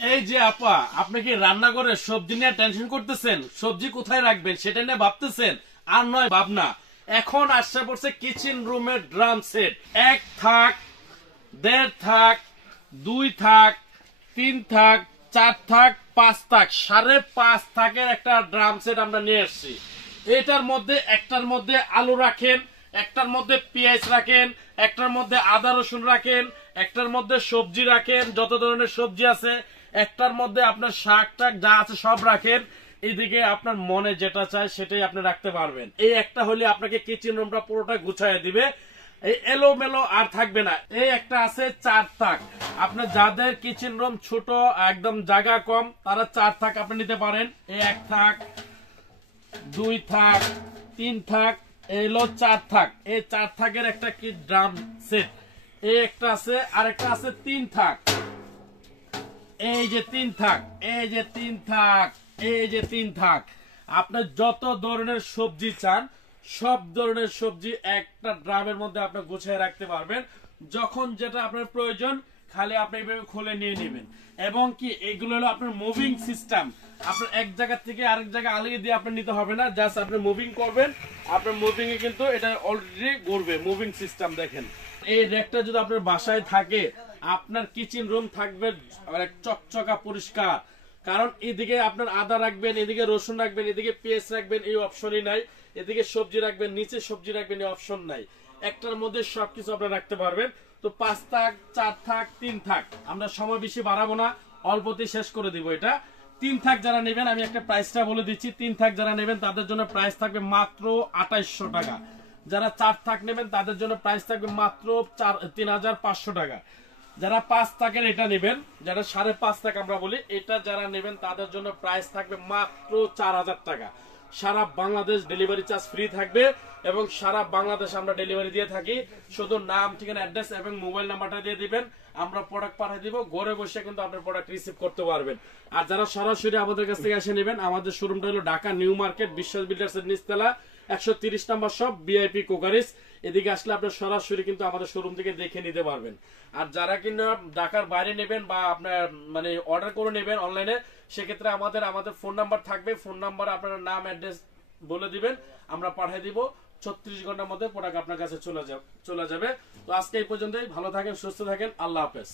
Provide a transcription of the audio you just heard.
এই যে আপা, আপনি কি রান্না করে সবজি নিয়ে টেনশন করতেছেন, সবজি কোথায় রাখবেন সেটা নিয়ে ভাবতেছেন? আর নয় ভাবনা, এখন আসছে পড়ছে কিচেন রুমের ড্রাম সেট। এক থাক, দেড় থাক, দুই থাক, তিন থাক, চার থাক, পাঁচ থাক, 5.5 থাকের একটা ড্রাম সেট আমরা নিয়ে এসেছি। এটার মধ্যে একটার মধ্যে আলু রাখেন, একটার মধ্যে পেঁয়াজ রাখেন, একটার মধ্যে আদা রসুন রাখেন, একটার মধ্যে সবজি রাখেন, যত ধরনের সবজি আছে, একটার মধ্যে আপনার শাক টাক যা আছে সব রাখেন। এদিকে আপনার মনে যেটা চায় সেটাই আপনি রাখতে পারবেন। এই একটা হলে আপনাকে কিচেন রুমটা পুরোটা গুছাইয়া দিবে, এই এলোমেলো আর থাকবে না। এই একটা আছে 4 থাক। আপনার যাদের কিচেন রুম ছোট, একদম জায়গা কম, তারা 4 থাক আপনি নিতে পারেন। এই 1 থাক, 2 থাক, 3 থাক, এলো 4 থাক। এই 4 থাকের একটা কি ড্রাম সেট। এই একটা আছে, আরেকটা আছে 3 থাক। এই যে 3 থাক, এই যে 3 থাক, এই যে 3 থাক। আপনি যত ধরনের সবজি চান সব ধরনের সবজি একটা ড্রামের মধ্যে আপনি গুছিয়ে রাখতে পারবেন। যখন যেটা আপনার প্রয়োজন খালি আপনি এইভাবে খুলে নিয়ে নেবেন। এবং কি এগুলো হলো আপনার মুভিং সিস্টেম। আপনার এক জায়গা থেকে আরেক জায়গা আলিয়ে দিয়ে আপনি নিতে হবে না, জাস্ট আপনি মুভিং করবেন। আপনার মুভিং এ কিন্তু এটা অলরেডি ঘুরবে, মুভিং সিস্টেম। দেখেন এই র্যাকটা যদি আপনার বাসায় থাকে, আপনার কিচেন রুম থাকবে চকচকা পরিষ্কার। কারণ এদিকে আপনার আদা রাখবেন, এদিকে রসুন রাখবেন, এদিকে পেঁয়াজ রাখবেন, এই অপশনই নাই। এদিকে সবজি রাখবেন, নিচে সবজি রাখবেন, এই অপশন নাই। একটার মধ্যে সবকিছু আপনারা রাখতে পারবেন। তো 5 থাক, 4 থাক, 3 থাক, আমরা সময় বেশি বাড়াবো না, অল্পতেই শেষ করে দিব এটা। 3 থাক যারা নেবেন, আমি একটা প্রাইসটা বলে দিচ্ছি। 3 থাক যারা নেবেন তাদের জন্য প্রাইস থাকবে মাত্র 2800 টাকা। যারা 4 থাক নেবেন তাদের জন্য প্রাইস থাকবে মাত্র 3500 টাকা। যারা 5 থাকের এটা নেবেন, যারা 5.5 থাক আমরা বলি, এটা যারা নেবেন তাদের জন্য প্রাইস থাকবে মাত্র 4000 টাকা। সারা বাংলাদেশ ডেলিভারি চার্জ ফ্রি থাকবে এবং সারা বাংলাদেশ আমরা ডেলিভারি দিয়ে থাকি। শুধু নাম, ঠিকানা, অ্যাড্রেস এবং মোবাইল নাম্বারটা দিয়ে দিবেন, আমরা প্রোডাক্ট পাঠিয়ে দিব। ঘরে বসে কিন্তু আপনার প্রোডাক্ট রিসিভ করতে পারবেন। আর যারা সরাসরি আমাদের কাছ থেকে এসে নেবেন, আমাদের শোরুমটা হলো ঢাকা নিউ মার্কেট, বিশ্বাস বিল্ডার্সের নিচতলা, 130 নম্বর শপ, ভিআইপি কোকারিস। এদিকে আসলে আপনার সরাসরি কিন্তু আমাদের শোরুম থেকে দেখে নিতে পারবেন। আর যারা কিন্তু ঢাকার বাইরে নেবেন বা আপনার মানে অর্ডার করে নেবেন অনলাইনে, সেক্ষেত্রে আমাদের ফোন নাম্বার থাকবে। ফোন নাম্বার আপনার নাম, অ্যাড্রেস বলে দিবেন, আমরা পাঠিয়ে দিব। 36 ঘন্টার মধ্যে প্রোডাক্ট আপনার কাছে চলে যাবে। তো আজকে এই পর্যন্তই। ভালো থাকেন, সুস্থ থাকেন, আল্লাহ হাফেজ।